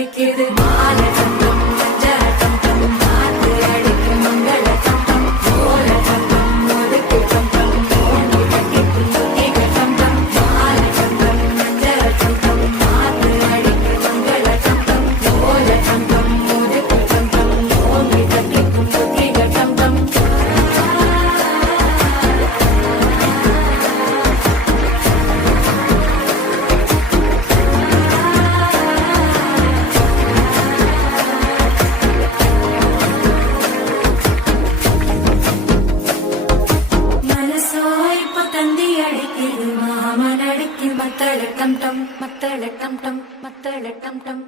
அடிக்குது மாலை டம் டம் மஞ்சள் டம் டம் காத்து அடிக்கு மங்கள டம் டம் ஓல டம் டம் ஒதுக்கு டம் டம் ஓங்கி தட்டி குலுக்கிக டம் டம் மாலை டம் டம் மஞ்சள் டம் டம் காத்து அடிக்கு மங்கள டம் டம் ஓல டம் டம் ஒதுக்கு டம் டம் ஓங்கி தட்டி குலுக்கிக டம் டம் மனசோ இப்ப தந்தி அடிக்குது மாமன் அடிக்கு மத்தள டம் டம் மத்தள டம் டம் மத்தள டம் டம்